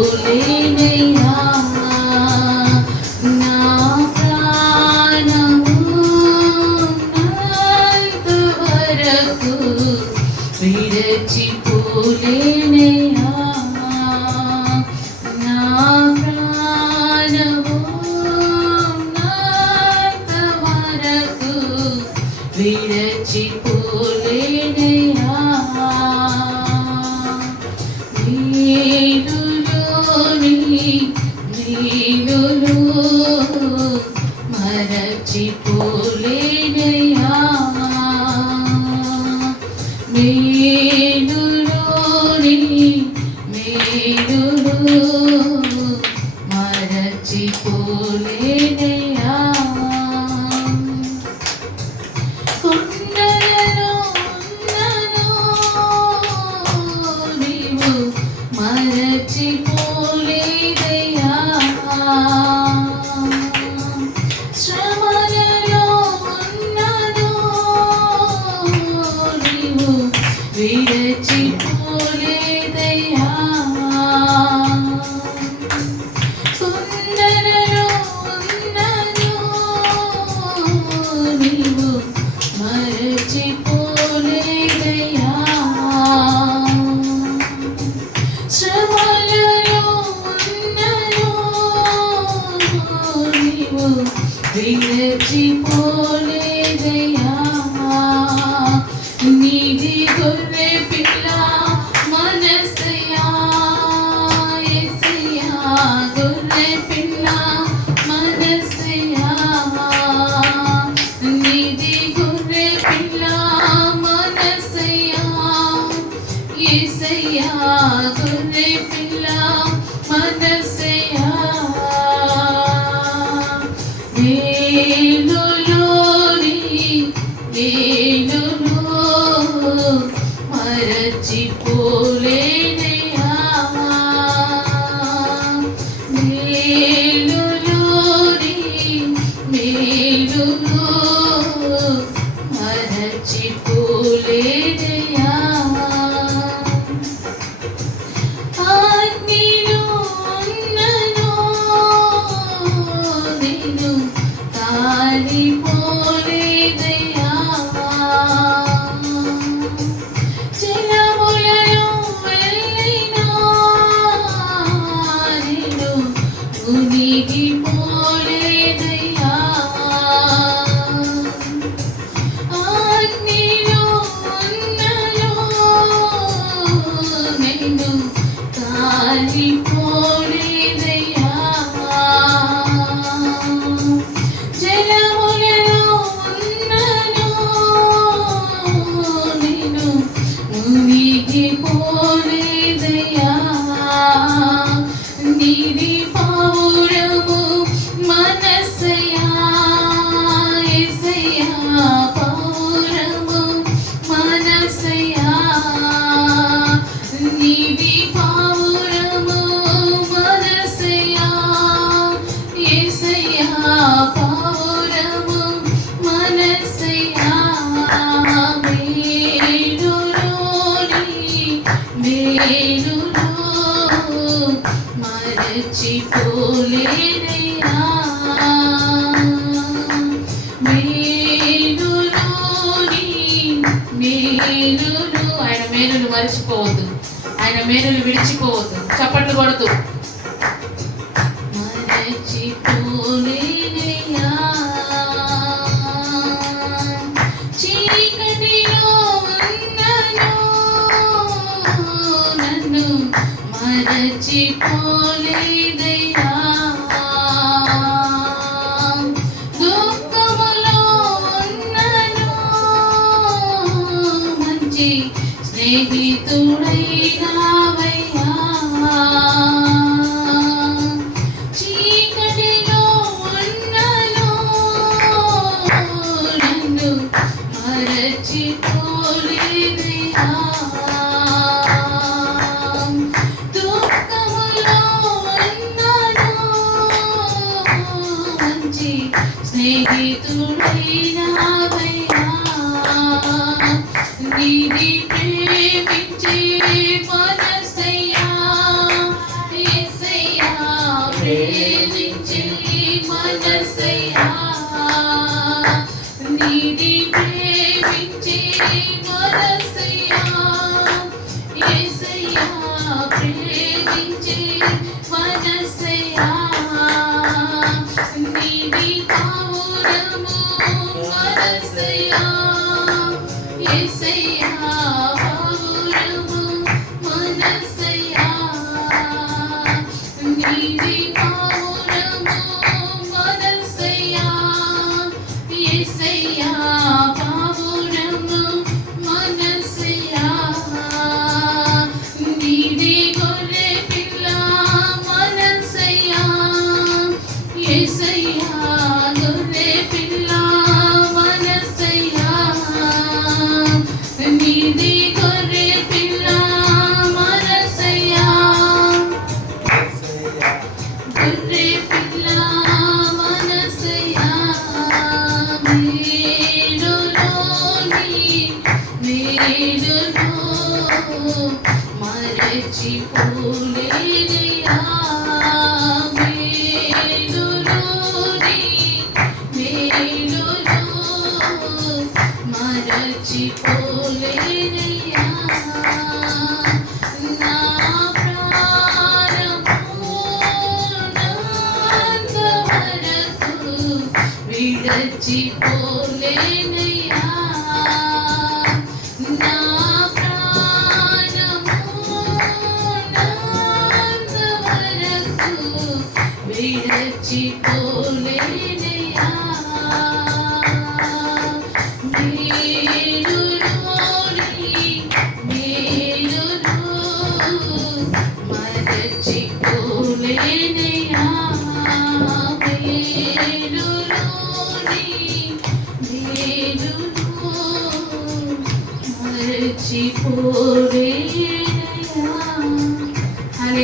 విరచిపోలేనయ్యా నా ప్రాణము వరకు విరచిపోలేనయ్యా నా ప్రాణము వరకు విరచిపోలేనయ్యా నీలులో మరచిపోలేనయ్యా మేలులో మరచిపోలేనయ్యా కొండలలో ఉన్నను నీవు మరచిపోలేదయ్యా శ్రమలలో ఉన్నను నీవు విరచిపోలేదయ్యా కొండలలో ఉన్నను నీవు మరచిపోలేదయ్యా శ్రమలలో ఉన్నను నీవు విరచిపోలేదయ్యా నీది గొర్రె పిల్ల మనసయ్యా యేసయ్యా గొర్రె పిల్ల మనసయ్యా నీది గొర్రె పిల్ల మనసయ్యా యేసయ్యా గొర్రె పిల్ల మనసయ్యా మేలులో మరచిపోలేనయ్యా మేలులో మరచిపోలేనయ్యా ఆజ్ఞలో ఉన్నను నేను కాలిపోలేదయ్యా జలములలో వెళ్ళినా నేను మునిగిపోలేదయ్యా ఆజ్ఞలో ఉన్నను నేను కాలిపోలేదయ్యా జలములలో ఉన్నను నేను మునిగిపోలేదయ్యా నీది పావురము మనసయ్యా యేసయ్యా పావురము మనసయ్యా నీది పావురము మనసయ్యా యేసయ్యా పావురము మనసయ్యా మేలులో మరచిపోలేనయ్యా మేలులో ఆయన మేలును మరచిపోవద్దు ఆయన మేలును విడిచిపోవద్దు చప్పట్లు కొడుతూ మరచిపోలేనయ్యా చీకటిలో ఉన్నను నన్ను మరచిపోలేదయ్యా దుఃఖములో ఉన్నను మంచి స్నేహితుడైనావయ్యా చీకటిలో ఉన్నను నన్ను మరచిపోలేదయ్యా దుఃఖములో ఉన్నను మంచి స్నేహితుడైనావయ్యా నీది ప్రేమించే మనసయ్యా ప్రేమించే మనసయ్యా నీది కావురము మనసయ్యా యేసయ్యా కావురము మనసయ్యా నీది కావురము మనసయ్యా యేసయ్యా కావురము మనసయ్యా నీది గొర్రె పిల్ల మనసయ్యా యేసయ్యా గొర్రె పిల్ల మనసయ్యా నీది గొర్రె పిల్ల మనసయ్యా గొర్రె పిల్ల మనసయ్యా మేలులోని మేలులో మరచిపోలేనయ్యా మేలులోని మేలులో మరచిపోలేనయ్యా నా ప్రాణము నంత వరకు విడచిపోలేనయ్యా నా ప్రాణము నంత వరకు విడచిపోలేనయ్యా మేలులోని మేలులో మరచిపోలేనయ్యా మేలులోని మేలులో మరచిపోలేనయ్యా